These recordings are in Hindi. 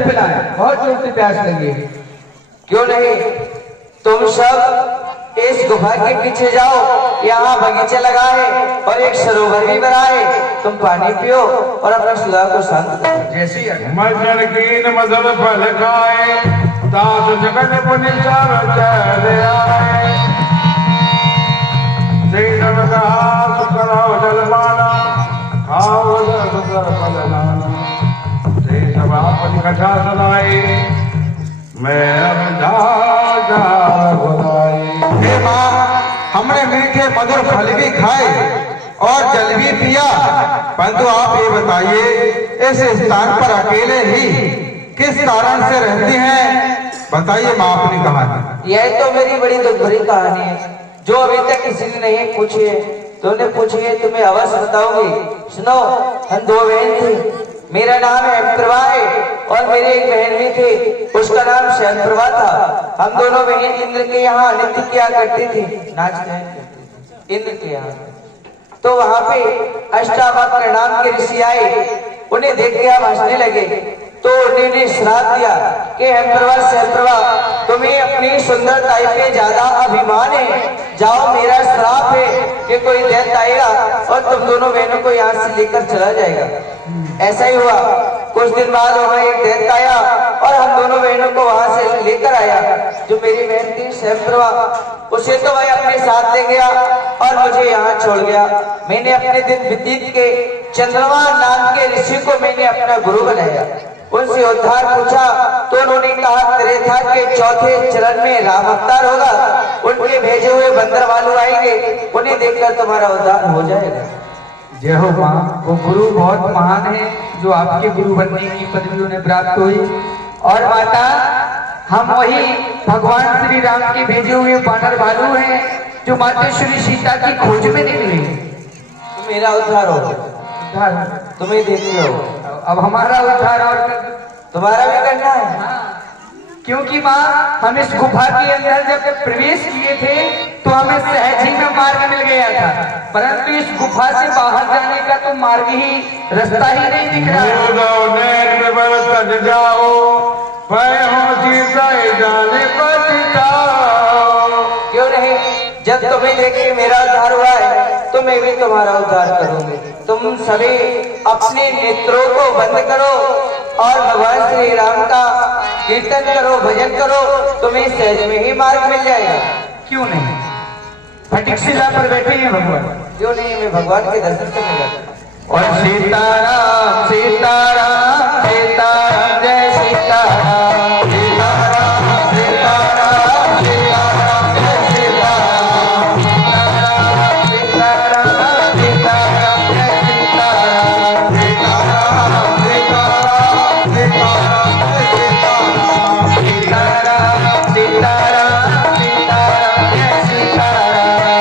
जल पिलाएं, बहुत जोर से प्यास लगी है। क्यों नहीं, तुम सब इस गुफा के पीछे जाओ, यहाँ बगीचे लगाए और एक सरोवर भी बनाए, तुम पानी पियो और अपना सुधा को शांत करो। जैसी मजर कीन मजर फल खाए, तात जगन पुनि सब चले आए। श्रीधर कहा सुकराओ जलपाना, खाओ सुंदर फल नाना। श्री सभापति कथा सुनाई, मैं अब जा बुलाई। हे माँ, हमने मीठे मधुर फल भी खाए और जल भी पिया, परंतु आप ये बताइए इस स्थान पर अकेले ही किस कारण से रहती हैं? बताइए माँ अपनी कहानी। यह तो मेरी बड़ी दुख भरी कहानी है, जो अभी तक किसी ने नहीं पूछी है। तुमने पूछी है, तुम्हें अवश्य बताऊंगी। सुनो, हम दो बहन थी, मेरा नाम हेमप्रभा है और मेरी एक बहन भी थी, उसका नाम शैलप्रभा था। हम दोनों बहन इंद्र के यहाँ नृत्य किया करती थी, नाच गाया करती थी इंद्र के यहाँ। तो वहां पे अष्टावक्र नाम के ऋषि आए, उन्हें देख के हम हंसने लगे। तो उन्होंने श्राप दिया कि हेमप्रभा शैलप्रभा, तुम्हें अपनी सुंदरता पे ज्यादा अभिमान है, जाओ मेरा श्राप है कि कोई दैत्य आएगा और तुम दोनों बहनों को यहाँ से लेकर चला जाएगा। ऐसा ही हुआ। कुछ दिन बाद वहाँ एक दैत्य आया और हम दोनों बहनों को वहां से लेकर आया। जो मेरी बहन थी शैलप्रभा, उसे तो वह अपने साथ ले गया और मुझे यहाँ छोड़ गया। मैंने अपने दिन व्यतीत के चंद्रमा नाम के ऋषि को मैंने अपना गुरु बनाया। उनसे उद्धार पूछा तो उन्होंने कहा त्रेता के चौथे चरण में राम अवतार होगा, उनके भेजे हुए बंदर वालू आएंगे, उन्हें देखकर तुम्हारा उद्धार हो जाएगा। जय हो माँ, वो गुरु बहुत महान है जो आपके गुरु बनने की पदवी उन्हें प्राप्त हुई। और माता, हम वही भगवान श्री राम के भेजे हुए बानर भालू हैं जो मातेश्वरी सीता की खोज में निकले। तो मेरा उद्धार हो, तुम्हें देखते हो। अब हमारा उद्धार और तुम्हारा भी करना है। क्योंकि माँ, हम इस गुफा के अंदर जब प्रवेश किए थे तो हमें सहज ही में मार्ग मिल गया था, परंतु इस गुफा से बाहर जाने का तो मार्ग ही, रास्ता ही नहीं दिख रहा है। क्यों नहीं, जब तुम्हें देख के मेरा उद्धार हुआ है तो मैं भी तुम्हारा उद्धार करूंगी। तुम सभी अपने नेत्रों को बंद करो और भगवान श्री राम का कीर्तन करो, भजन करो, तुम्हें सहज में ही मार्ग मिल जाएगा। क्यों नहीं, फटिक शिला पर बैठे हैं भगवान। क्यों नहीं, मैं भगवान के दर्शन करने जाता। और सीताराम सीताराम सीताराम, जय सीताराम सीताराम सीताराम सीताराम, जय सीताराम सीताराम सीताराम सीताराम, जय सीताराम सीताराम सीताराम सीताराम, जय सीताराम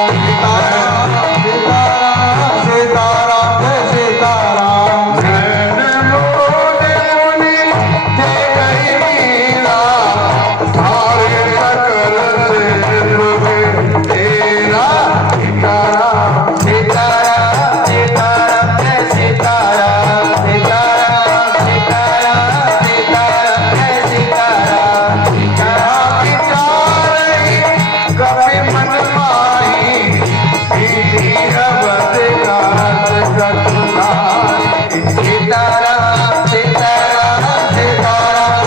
सीताराम सीताराम सीताराम, जय सीताराम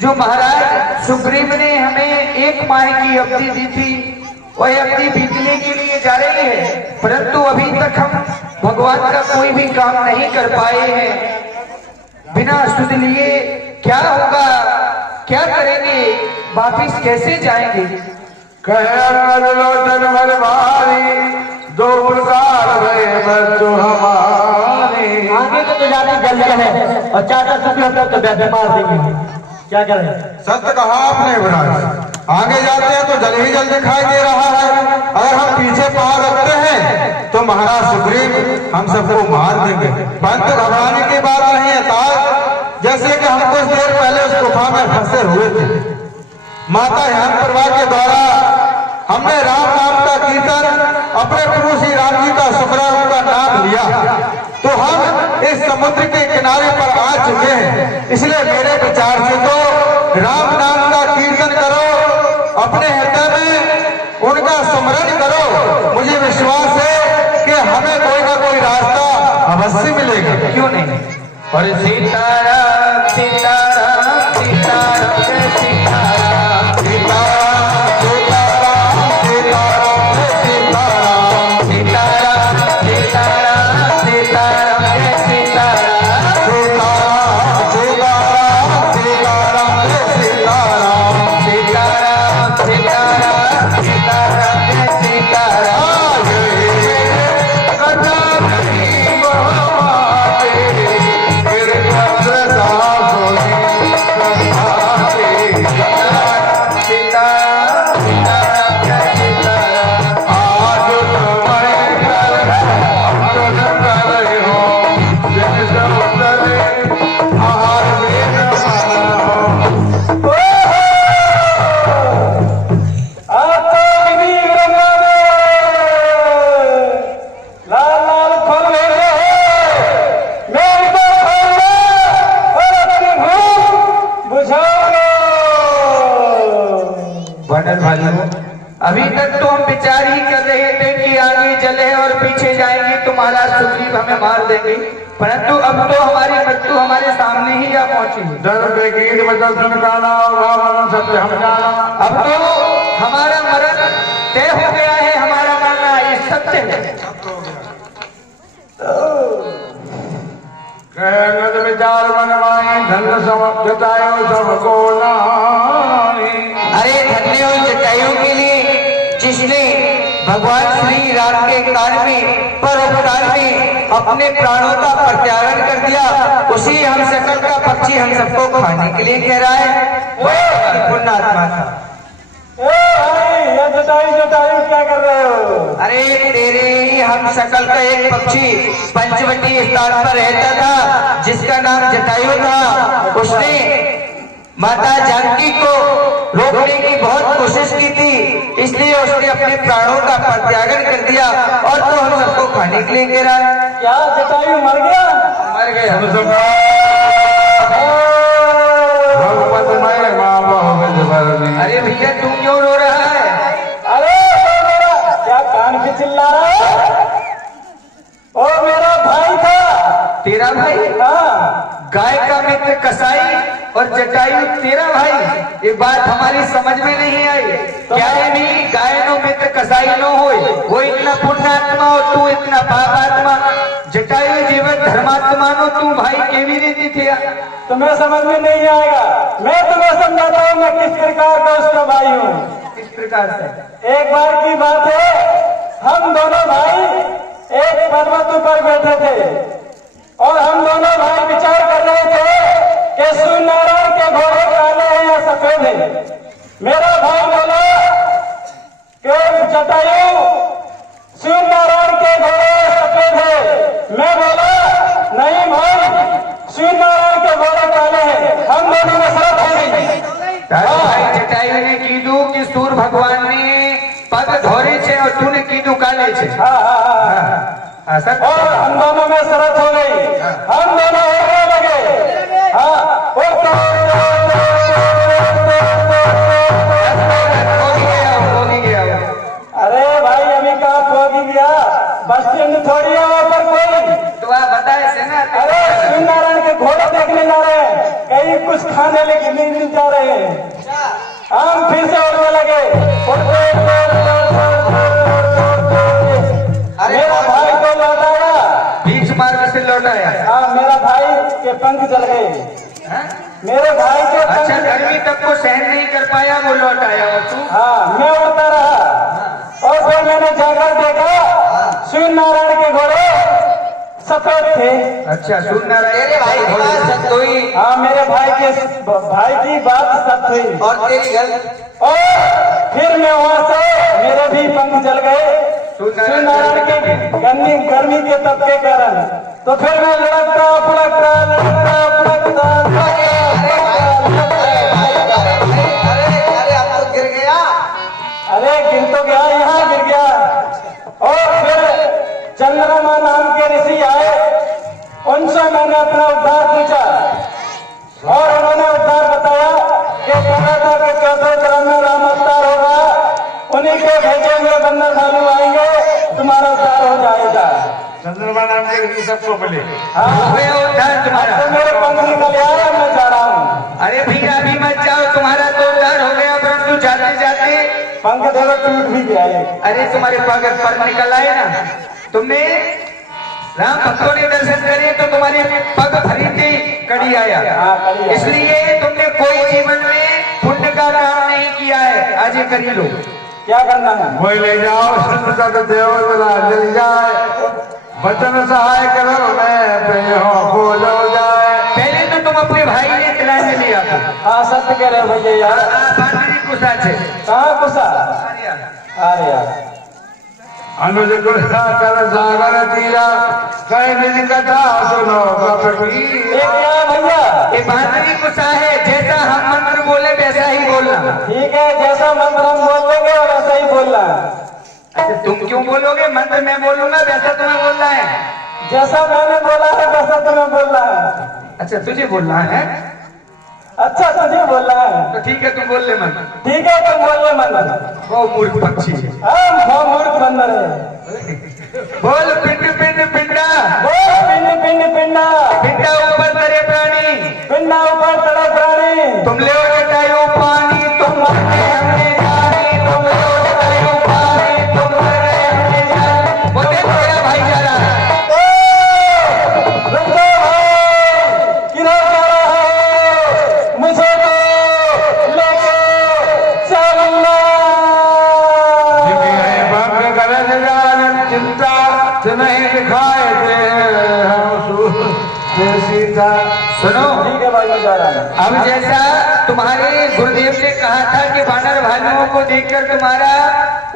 जो महाराज सुग्रीव ने हमें एक माह की अवधि दी थी, वह अवधि बीतने के लिए जा रही है, परंतु अभी तक हम भगवान का कोई भी काम नहीं कर पाए हैं। बिना सुध लिए क्या होगा, क्या करेंगे, वापिस कैसे जाएंगे? दो प्रकार हमारे आगे तो ज्यादा जल्द है और चाचा सुखी होता तो बैठे मार देंगे। क्या करें? सत्य कहा आपने महाराज। आगे जाते हैं तो जल ही जल दिखाई दे रहा है। अगर हम पीछे पाँव रखते हैं तो महाराज सुग्रीव हम सबको मार देंगे। परंतु घबराने की बात नहीं है ताज। जैसे कि हम कुछ देर पहले उस गुफा में फंसे हुए थे, माता हिरण्यप्रभा के द्वारा हमने राम नाम का कीर्तन, अपने प्रभु श्री राम जी का शुक्राणु का नाम लिया, तो हम इस समुद्र के किनारे पर आ चुके हैं। इसलिए मेरे विचार से तो राम नाम का कीर्तन करो, अपने हृदय में उनका स्मरण करो। मुझे विश्वास है कि हमें कोई ना कोई रास्ता अवश्य मिलेगा। क्यों नहीं? और सीताराम सीताराम सीताराम जय सीताराम सीताराम सीताराम सीताराम सीताराम सीताराम सीताराम सीताराम जय सीताराम सीताराम सीताराम सीताराम सीताराम सीताराम सीताराम सीताराम जय सीताराम सीताराम सीताराम जय सीताराम बंडल भाइयों, अभी तक तो हम विचार ही कर रहे थे कि आगे चले और पीछे जाएंगे तो महाराज सुग्रीव हमें मार देंगे, परंतु अब तो हमारी मृत्यु हमारे सामने ही आ पहुंची है। अब तो हमारा मरण तय हो गया है, हमारा मरना ये सत्य है। विचार बनवाए धन जतायो सबको नाई। अरे धन्य हो जटायु के लिए जिसने भगवान श्री राम के काल में परोपकार में अपने प्राणों का प्रत्यारोपण कर दिया, उसी हम सकल का पक्षी हम सबको खाने के लिए कह रहा है। वह पुण्यात्मा था। जटायु क्या कर रहे हो? अरे तेरे ही हम सकल का एक पक्षी पंचवटी स्थान पर रहता था, जिसका नाम जटायु था। उसने माता जानकी को रोकने की बहुत कोशिश की थी, इसलिए उसने अपने प्राणों का परित्यागन कर दिया और तो हम सबको खाने के लिए कह रहा है। क्या जटायु मर गया? मर गया। अरे भैया तू क्यों रो रहा है? अरे वो मेरा क्या कान पे चिल्ला रहा है? ओ मेरा भाई था। तेरा भाई? हाँ। गाय का मित्र कसाई और जटायु तेरा भाई? ये बात हमारी समझ में नहीं आई। क्या ये भी गाय नो मित्र कसाई नो होए? वो इतना पुण्यात्मा और तू इतना पापात्मा। जटायु जीवन धर्मात्मा नो तू भाई केवी रीति थे? तुम्हें समझ में नहीं आएगा, मैं तुम्हें समझाता हूँ मैं किस प्रकार का उसका भाई हूँ। इस प्रकार से एक बार की बात है, हम दोनों भाई एक पर्वत पर बैठे थे और हम दोनों भाई विचार कर रहे थे कि सूर्यनारायण के घोड़े काले हैं या सफेद हैं। मेरा भाई बोला कि जटायु सूर्यनारायण के घोड़े सफेद है। मैं बोला नहीं भाई, सूर्यनारायण के घोड़े काले हैं। हम दोनों में शरत हो गई। भाई जटायु ने कीधु कि सूर्य भगवान ने पग धोरे छे और तूने कीधु काले छे। और हम दोनों में शरत हो गई, हम दोनों होने लगे। हाँ अरे भाई अभी कहाँ पहुंच गया, बस स्टैंड थोड़ी है वहाँ पर कोई। तो आप बताए से ना। अरे सूर्यनारायण के घोड़े देखने जा रहे हैं, कहीं कुछ खाने लेके जा रहे हैं। हम फिर से उड़ने लगे। मेरा भाई को लौटाया, बीच मार्ग से लौटाया। हाँ मेरा भाई के पंख जल गए। मेरे भाई के पंख अच्छा, गर्मी तक को सहन नहीं कर पाया, वो लौटाया और तू? हाँ मैं उड़ता रहा और फिर मैंने जाकर देखा सूर्यनारायण के घोड़े सफेद थे। अच्छा सूर्य नारायण तेरे भाई की बात सत्य हुई हाँ मेरे भाई की बात सत्य हुई। और तेरी गल और फिर मैं वहाँ से मेरे भी पंख जल गए सूर्यनारायण के गर्मी के तप के कारण। तो फिर मैं लड़कता फुड़कता अरे अब तो गिर गया। अरे गिर तो गया, यहाँ गिर गया। और फिर चंद्रमा नाम के ऋषि आए, उनसे मैंने अपना उद्धार पूछा और उन्होंने उद्धार बताया कि कनाडा के चौथे क्रम में राम अवतार होगा, उन्हीं के भेजे हुए बंदर भालू आएंगे, तुम्हारा उद्धार हो जाएगा। चंद्रमा नाम के ऋषि सबको मिले। हाँ हुए उद्धार तुम्हारा। तो मेरे पंख निकल आया, मैं जा रहा हूँ। अरे भैया अभी मत जाओ, तुम्हारा तो उद्धार हो गया, परंतु जाते जाते पंख देखो टूट भी गया है। अरे तुम्हारे पग पर निकल आए ना, तुमने राम भक्तों ने दर्शन करे तो तुम्हारे पग खरीदे कड़ी आया। हाँ, कड़ी आया। इसलिए तुमने कोई जीवन में पुण्य का काम नहीं किया है, आज ये करी लो। क्या करना है? वही ले जाओ संत तक देव जल जाए, वचन सहाय करो मैं हो जाए। पहले तो तुम अपने भाई ने तिलांजलि लिया था। हाँ सत्य कह रहे हो भैया यार। बांधवी कुशा छे कहाँ कुशा? आर्या। अरे यार अनुज गुस्सा कर सागर तीरा, कहीं निज कथा सुनो कपटी। ये क्या है भैया? ये बांधवी कुशा है, जैसा हम मंत्र बोले वैसा ही बोलना। ठीक है, जैसा मंत्र हम बोल देंगे और ऐसा ही बोलना। अच्छा तुम क्यों बोलोगे? मंत्र मैं बोलूंगा वैसा तुम्हें बोलना है। जैसा मैंने बोला है वैसा तुम्हें बोलना है। अच्छा तुझे बोलना है, अच्छा तुझे बोलना है। तो ठीक है तुम बोल ले मंत्र। ठीक है तुम बोल ले मंत्र। वो मूर्ख पक्षी है। हम मूर्ख बंदर है। बोल पिंड पिंड पिंडा, बोल पिंड पिंड पिंडा, पिंडा ऊपर तरे प्राणी, पिंडा ऊपर तड़े प्राणी। तुम ले जटायु पानी, तुम मर गए हमने जानी, तुम ले जटायु पानी, तुम मर गए हमने जानी। वो देखो मेरा भाईचारा। रुक जाओ भाई, किधर जा रहा है? मुझे तो लेके चलना। भक्त कर चिंता नहीं दिखाए थे सीता। सुनो ठीक है भाई मैं जा रहा हूँ। अब जैसा तुम्हारे गुरुदेव ने कहा था कि बानर भालुओं को देखकर तुम्हारा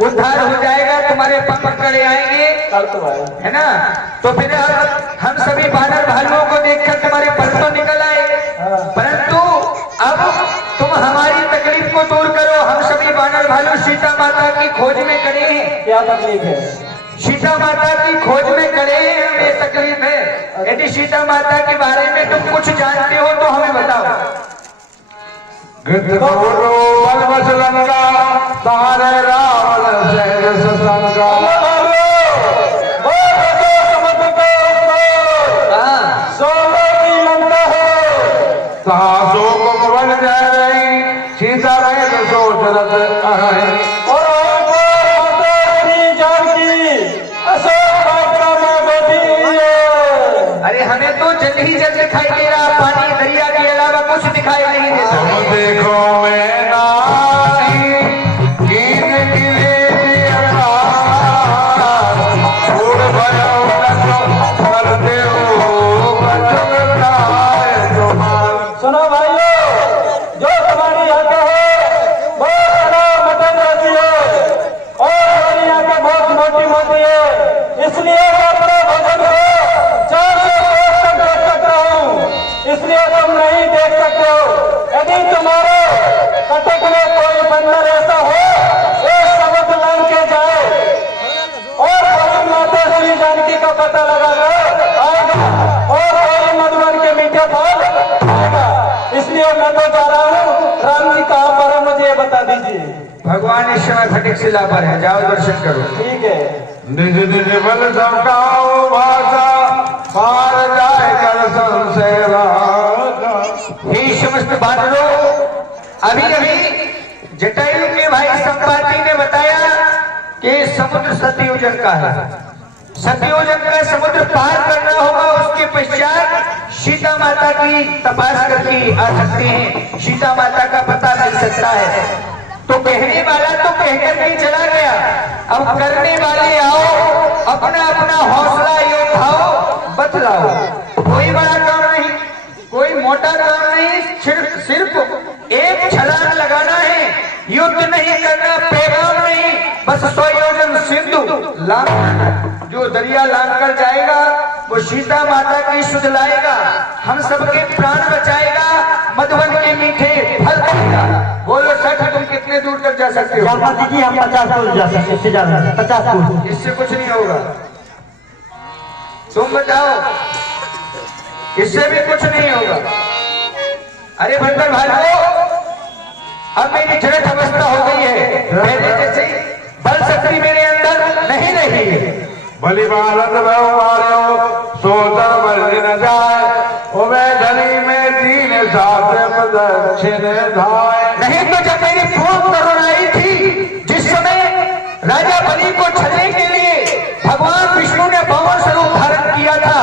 उद्धार हो जाएगा, तुम्हारे पंख पकड़े आएंगे, कल तो भाई है ना? तो फिर हम सभी बानर भालुओं को देखकर तुम्हारे पंख तो निकल आए, परंतु अब तुम हमारी तकलीफ को दूर करो। हम सभी बानर भालू सीता माता की खोज में खड़े हैं। क्या तकलीफ है? सीता माता की खोज में खड़े हैं, हमें तकलीफ है। यदि सीता माता के बारे में तुम कुछ जानते हो तो हमें बताओ। गृत करो बलवश लंका, तारे रावण शहर ससंगा। समुद्र के हाँ सोने की लंका है, साहसों को बन जा रही, सीता रहे तो सोच रथ आई। और अरे हमें तो जल ही जल दिखाई दे रहा, पानी दरिया के अलावा कुछ दिखाई नहीं देता। तुम देखो मैं नाही, कीन गिरे दिया, छोड़ भयो न करते हो बचन लाए तुम्हारे। सुनो भाइयों, जो तुम्हारी आंखें है वो मटन रहती है और हमारी आंखें बहुत मोटी मोटी है, इसलिए मैं अपना भोजन को 400 कोस तक देख सकता हूँ, इसलिए तुम नहीं देख सकते हो। यदि तुम्हारे कटक में कोई बंदर ऐसा हो एक शब्द लंग के जाए और बड़ी माता श्री जानकी का पता लगाकर आएगा और कोई मधुबन के मीठे फल आएगा, इसलिए मैं तो जा रहा हूँ। राम जी कहाँ पर है मुझे बता दीजिए। भगवान इस समय फटिक शिला पर है, जाओ दर्शन करो। ठीक है। निज निज बल सबकाओ भाषा, पार जाए कर संशय राजा। हे समस्त बानरों, अभी अभी जटायु के भाई संपाति ने बताया कि समुद्र सतयोजन का है। सतयोजन का समुद्र पार करना होगा, उसके पश्चात सीता माता की तपास करके आ सकते हैं, सीता माता का पता मिल सकता है। तो कहने वाला तो कहकर के चला गया, अब करने वाले आओ, अपना अपना हौसला ये उठाओ, लांग जो दरिया लांग कर जाएगा वो सीता माता की सुध लाएगा, हम सबके प्राण बचाएगा, मधुवन के मीठे फल देगा। बोलो सच, तुम कितने दूर तक जा सकते हो? जामवंती जी हम 50 दूर जा सकते, इससे ज्यादा 50 दूर। इससे कुछ नहीं होगा, तुम बताओ, इससे भी कुछ नहीं होगा। अरे बंदर भाइयों, अब मेरी जड़त अवस्था हो गई है, पहले जैसे बल शक्ति मेरे अंदर नहीं रही है। बलि बालत मारो सोतर बल न जाए, मैं धनी में दीन साथ दक्षिण धाय। नहीं तो जब मेरी पूर्ण तरुण आई थी, जिस समय राजा बलि को छलने के लिए भगवान विष्णु ने बावन स्वरूप धारण किया था,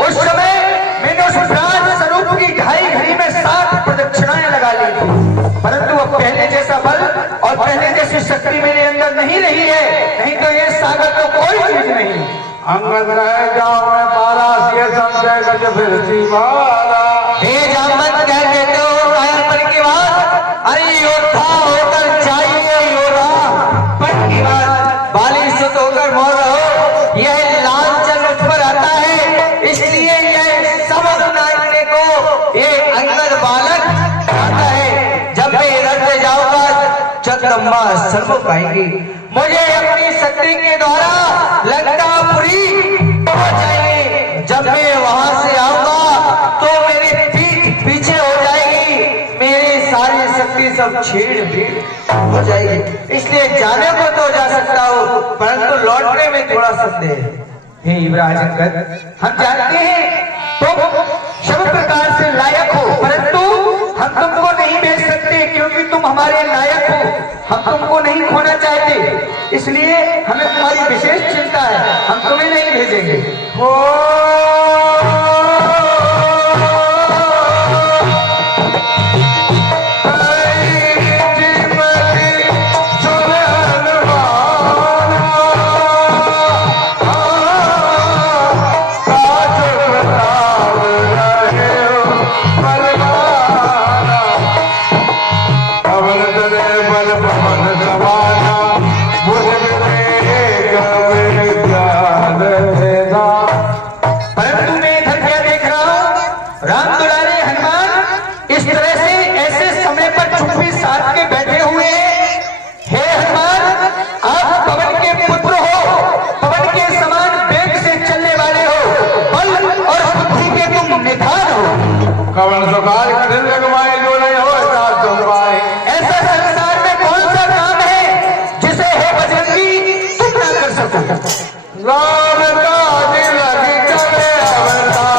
उस समय मैंने उस ब्राह्मण स्वरूप की 2.5 घड़ी में 7 प्रदक्षिणाएं लगा ली थी। परंतु अब पहले जैसा बल और पहले जैसी शक्ति मेरे अंदर नहीं रही है, नहीं तो ये सागर तो कोई चीज नहीं। अंगद रह जाओ मैं पारा, ये संशय गज फिर सीवारा। हे जामवंत कह कहते हो कायरपन की बात, अरे योद्धा होकर चाहिए योद्धा पन की बात, बाली सुत होकर मोर रहो, यह लांछन मुझ पर आता है, इसलिए यह सब नाचने को ये अंगद बालक आता है। जब मैं इधर से जाऊंगा जगदम्बा सर्व पाएंगी, मुझे अपनी शक्ति के द्वारा लंकापुरी पहुंच जाएंगे। जब मैं वहां से आऊंगा तो मेरी पीठ पीछे हो जाएगी, मेरी सारी शक्ति सब छीड़ भीड़ हो जाएगी। इसलिए जाने को तो जा सकता हूँ, परंतु लौटने में थोड़ा संदेह है। हे युवराज अंगद, हम जानते हैं तुम सब प्रकार से लायक हो, परंतु हम तुमको नहीं भेज सकते क्योंकि तुम हमारे लायक हो, हम तुमको नहीं खोना चाहते, इसलिए हमें तुम्हारी विशेष चिंता है, हम तुम्हें नहीं भेजेंगे। कवन सुकार कठिन लगवाए जो नहीं हो तुम पाए। ऐसा संसार में कौन सा काम है जिसे हे बजरंगी तुम ना कर सको? राम काज लगी करे अवतार,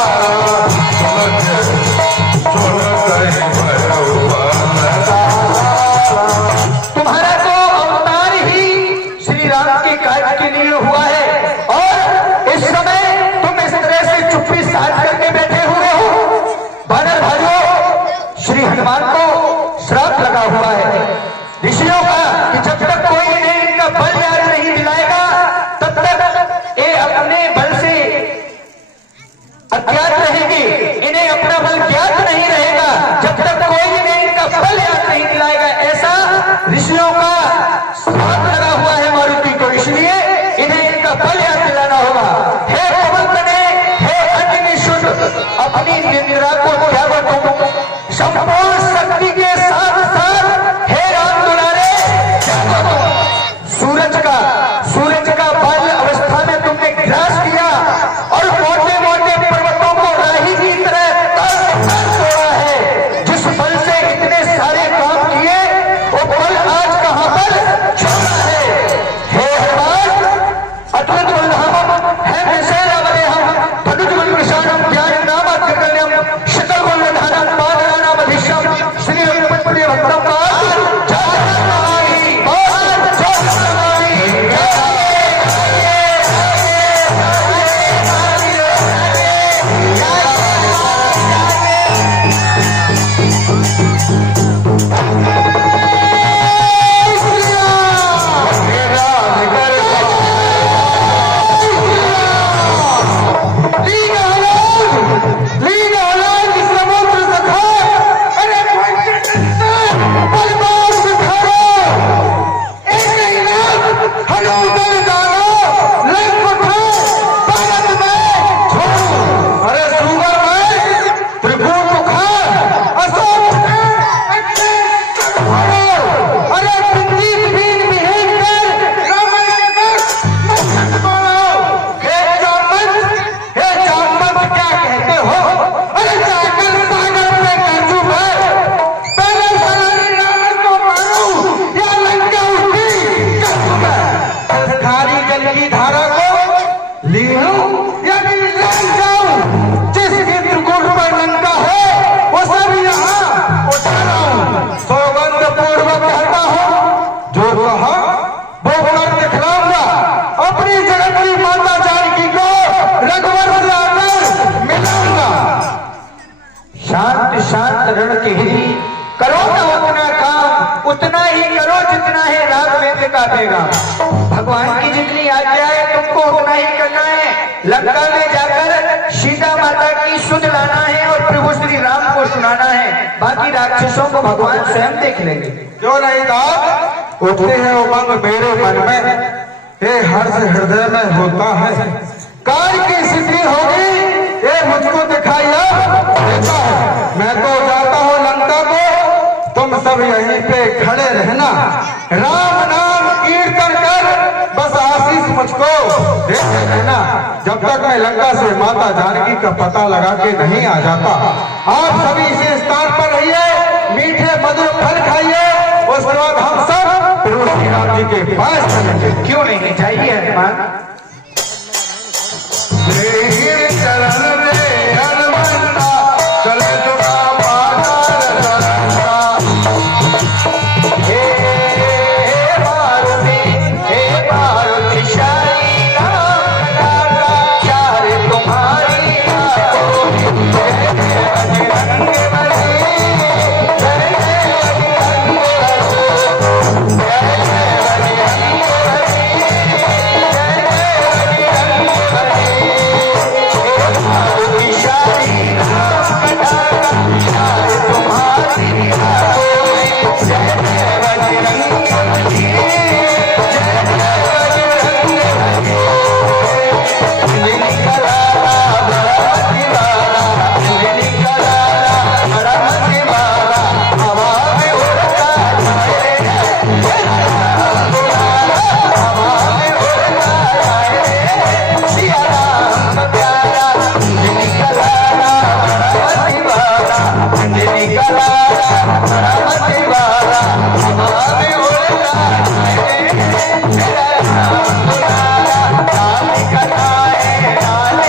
तुम्हारा तो अवतार ही श्री राम के कार्य के लिए हुआ है और इस समय तुम इस तरह से चुप्पी साध करके बैठे हुए हो। बानर भाइयों, श्री हनुमान को श्राप लगा हुआ है ऋषियों का कि जब तक कोई इन्हें इनका बल याद नहीं दिलाएगा तब तक ये अपने बल से अज्ञात रहेंगे, इन्हें अपना बल ज्ञात नहीं रहेगा जब तक कोई इन्हें इनका बल याद नहीं दिलाएगा। ऐसा ऋषियों का श्राप लगा हुआ है मारुति को, इसलिए इन्हें इनका बल याद दिलाना होगा। हे पवन तने, हे अंजनी शुद्ध, अपनी निंद्रा को त्यागो तुम, संपूर्ण शक्ति के साथ साथ हे राम दुलारे त्यागो तुम। सूरज का बाल्य अवस्था में तुमने ग्रास किया और मोटे मोटे पर्वतों को राही की तरह तोड़ा है। जिस बल से इतने सारे काम किए वो बल आज कहां पर छोड़ा है? हे हनुमान, अतुलित बलधामम, है विशेष बलेहम, तनुज बल विशालम, ज्ञान नाम अग्रगण्यम, शत काटेगा। भगवान की जितनी आज्ञा है तुमको उतना ही करना है। लंका में जाकर सीता माता की सुध लाना है और प्रभु श्री राम को सुनाना है। बाकी राक्षसों को भगवान स्वयं देख लेंगे। क्यों नहीं दाद, उठते हैं उमंग मेरे मन में, हे हर्ष हृदय में होता है। कार्य की सिद्धि होगी ये मुझको दिखाई देता है। मैं तो जाता हूँ लंका को, तुम सब यहीं पे खड़े रहना, राम नाम कीर्तन कर बस आशीष मुझको देते रहना, जब तक मैं लंका से माता जानकी का पता लगा के नहीं आ जाता। आप सभी इसी स्थान पर रहिए, मीठे मधुर फल खाइए, उसके बाद हम सब प्रभु श्री राम जी के पास चलेंगे। क्यों नहीं, चाहिए हनुमान। चरण रे हनुमंता, चले तुरा बाजार चरंता। हे मारुति, हे मारुतिशाली राम दाता, चार तुम्हारी आंखों में जय जय बजरंग बली, जय जय बजरंग बली, जय जय बजरंग बली, जय जय बजरंग बली। मारुतिशाली राम दाता, चार तुम्हारी आंखों में जय जय बजरंग बली, जय जय बजरंग बली। निकला बड़ा दीवाना, निकला बड़ा दीवाना, हवा में उड़ता जाए, हवा में उड़ता जाए, सिया राम प्यारा। निकला बड़ा दीवाना, निकला बड़ा दीवाना, हवा में उड़ता जाए, मेरा राम प्यारा। लाल कटाए लाल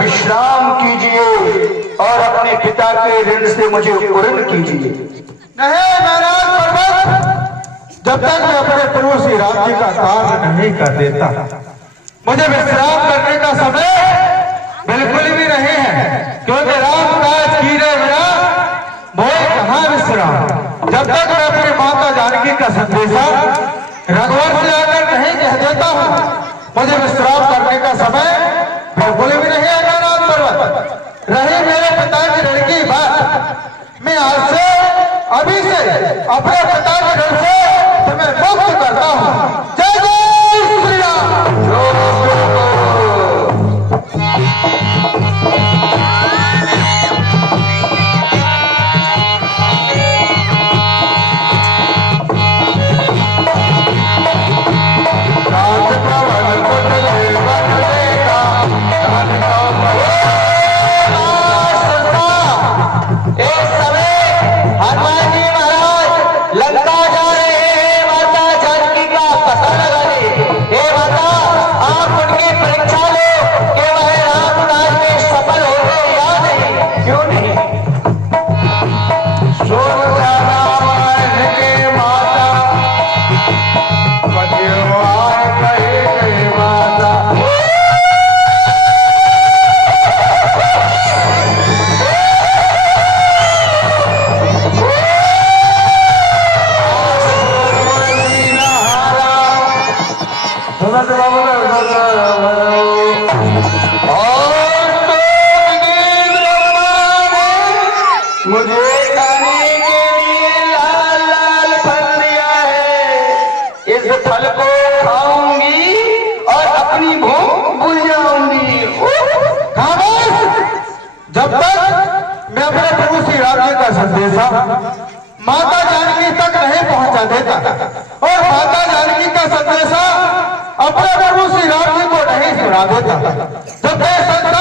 विश्राम कीजिए और अपने पिता के ऋण से मुझे पूर्ण कीजिए। नहीं महाराज पर्वत, जब तक मैं अपने प्रभु श्री राम जी का कार्य नहीं कर देता, मुझे विश्राम करने का समय बिल्कुल भी नहीं है, क्योंकि राम काज कीरे बिना मोए कहाँ विश्राम। जब तक मैं अपनी माता जानकी का संदेशा रघुवर से आकर नहीं कह देता हूँ, मुझे विश्राम करने का समय बिल्कुल भी नहीं है। रही मेरे पिता की ऋण की बात, मैं आज से अभी से अपने पिता के ऋण से तुम्हें मुक्त करता हूँ। जय जय श्री राम। मुझे खाने के लिए लाल लाल फल दिया है, इस फल को खाऊंगी और अपनी भूख भूल जाऊंगी। जब तक मैं अपने प्रभु श्री राम जी का संदेशा माता जानकी तक नहीं पहुंचा देता और माता जानकी का संदेशा अपने प्रभु श्री राम जी को नहीं सुना देता, जब तक